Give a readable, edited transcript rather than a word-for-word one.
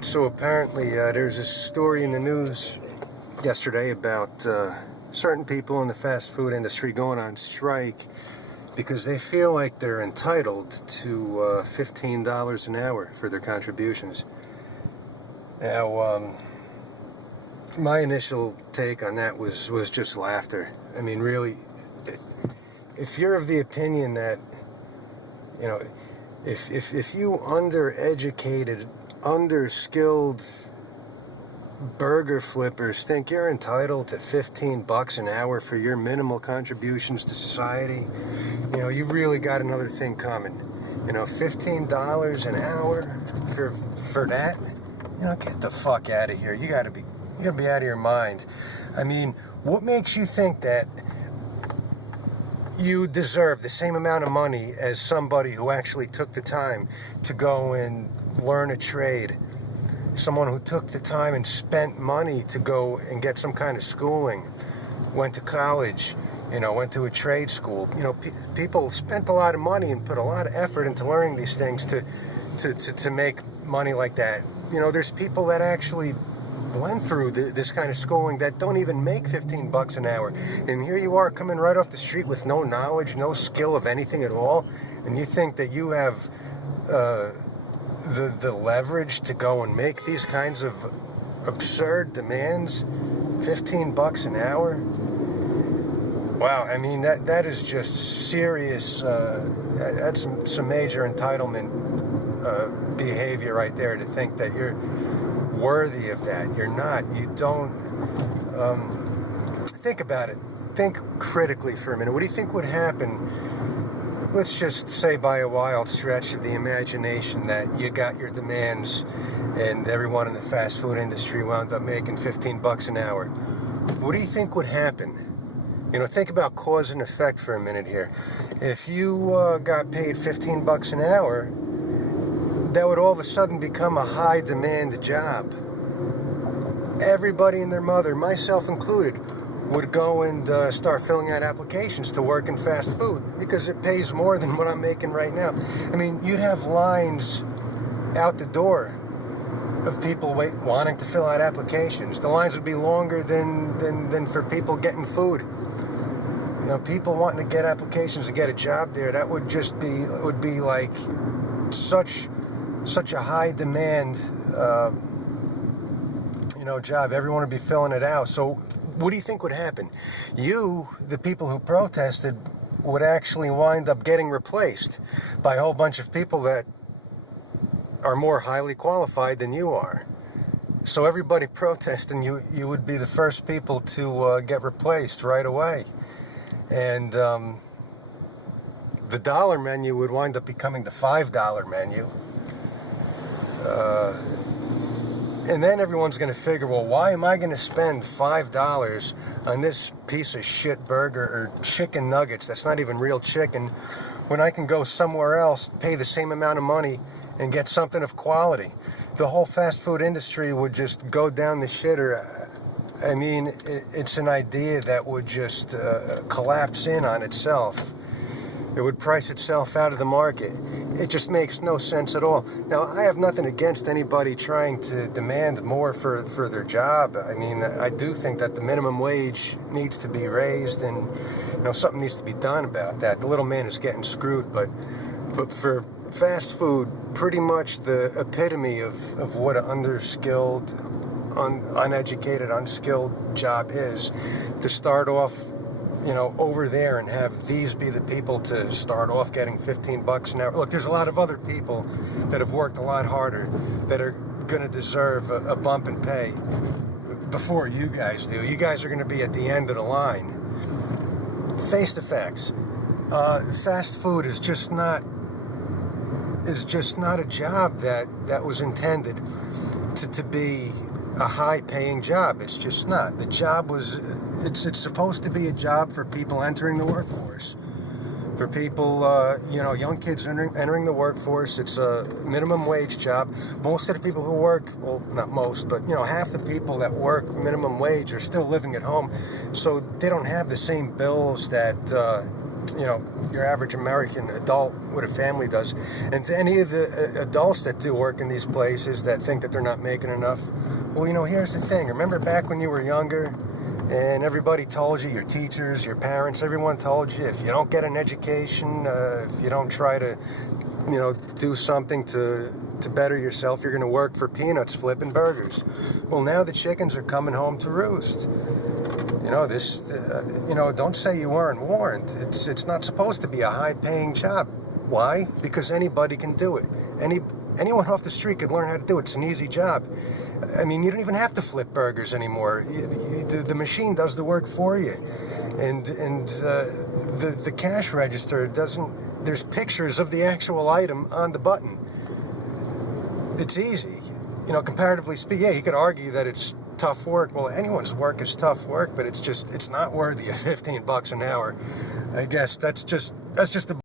So apparently there's a story in the news yesterday about certain people in the fast food industry going on strike because they feel like they're entitled to $15 an hour for their contributions. Now, my initial take on that was just laughter. I mean, really, if you're of the opinion that, you know, if you undereducated, underskilled burger flippers think you're entitled to $15 an hour for your minimal contributions to society, you know, you really got another thing coming. You know, $15 an hour for that, you know, get the fuck out of here. You gotta be out of your mind. I mean, what makes you think that you deserve the same amount of money as somebody who actually took the time to go and learn a trade? Someone who took the time and spent money to go and get some kind of schooling, went to college, you know, went to a trade school. You know, people spent a lot of money and put a lot of effort into learning these things to make money like that. You know, there's people that actually went through this kind of schooling that don't even make $15 an hour, and here you are coming right off the street with no knowledge, no skill of anything at all, and you think that you have the leverage to go and make these kinds of absurd demands. $15 an hour. Wow, I mean, that is just serious. That's some major entitlement behavior right there, to think that you're worthy of that. You're not. You don't. Think about it. Think critically for a minute. What do you think would happen? Let's just say, by a wild stretch of the imagination, that you got your demands and everyone in the fast food industry wound up making $15 an hour. What do you think would happen? You know, think about cause and effect for a minute here. If you got paid $15 an hour, that would all of a sudden become a high demand job. Everybody and their mother, myself included, would go and start filling out applications to work in fast food because it pays more than what I'm making right now. I mean, you'd have lines out the door of people wanting to fill out applications. The lines would be longer than for people getting food. You know, people wanting to get applications to get a job there, that would just be, it would be like such a high demand job. Everyone would be filling it out. So what do you think would happen? You, the people who protested, would actually wind up getting replaced by a whole bunch of people that are more highly qualified than you are. So everybody protesting, you would be the first people to get replaced right away. And the dollar menu would wind up becoming the $5 menu. And then everyone's going to figure, well, why am I going to spend $5 on this piece of shit burger or chicken nuggets that's not even real chicken, when I can go somewhere else, pay the same amount of money, and get something of quality? The whole fast food industry would just go down the shitter. I mean, it's an idea that would just collapse in on itself. It would price itself out of the market. It just makes no sense at all. Now, I have nothing against anybody trying to demand more for their job. I mean, I do think that the minimum wage needs to be raised, and you know, something needs to be done about that. The little man is getting screwed, but for fast food, pretty much the epitome of what an underskilled, uneducated, unskilled job is, to start off, you know, over there and have these be the people to start off getting $15 an hour. Look, there's a lot of other people that have worked a lot harder that are going to deserve a bump in pay before you guys do. You guys are going to be at the end of the line. Face the facts. Fast food is just not a job that was intended to be a high-paying job. It's just not. The job was, it's supposed to be a job for people entering the workforce. For people, young kids entering the workforce. It's a minimum wage job. Most of the people who work, well, not most, but, half the people that work minimum wage are still living at home. So they don't have the same bills that, your average American adult with a family does. And to any of the adults that do work in these places that think that they're not making enough, well, here's the thing. Remember back when you were younger and everybody told you, your teachers, your parents, everyone told you, if you don't get an education, if you don't try to, do something to better yourself, you're going to work for peanuts flipping burgers. Well, now the chickens are coming home to roost. Don't say you weren't warned. It's not supposed to be a high-paying job. Why? Because anybody can do it. Anyone off the street could learn how to do it. It's an easy job. I mean, you don't even have to flip burgers anymore. The machine does the work for you. And the cash register doesn't... There's pictures of the actual item on the button. It's easy. Comparatively speaking, yeah, you could argue that it's tough work. Well, anyone's work is tough work, but it's not worthy of $15 an hour. I guess that's just a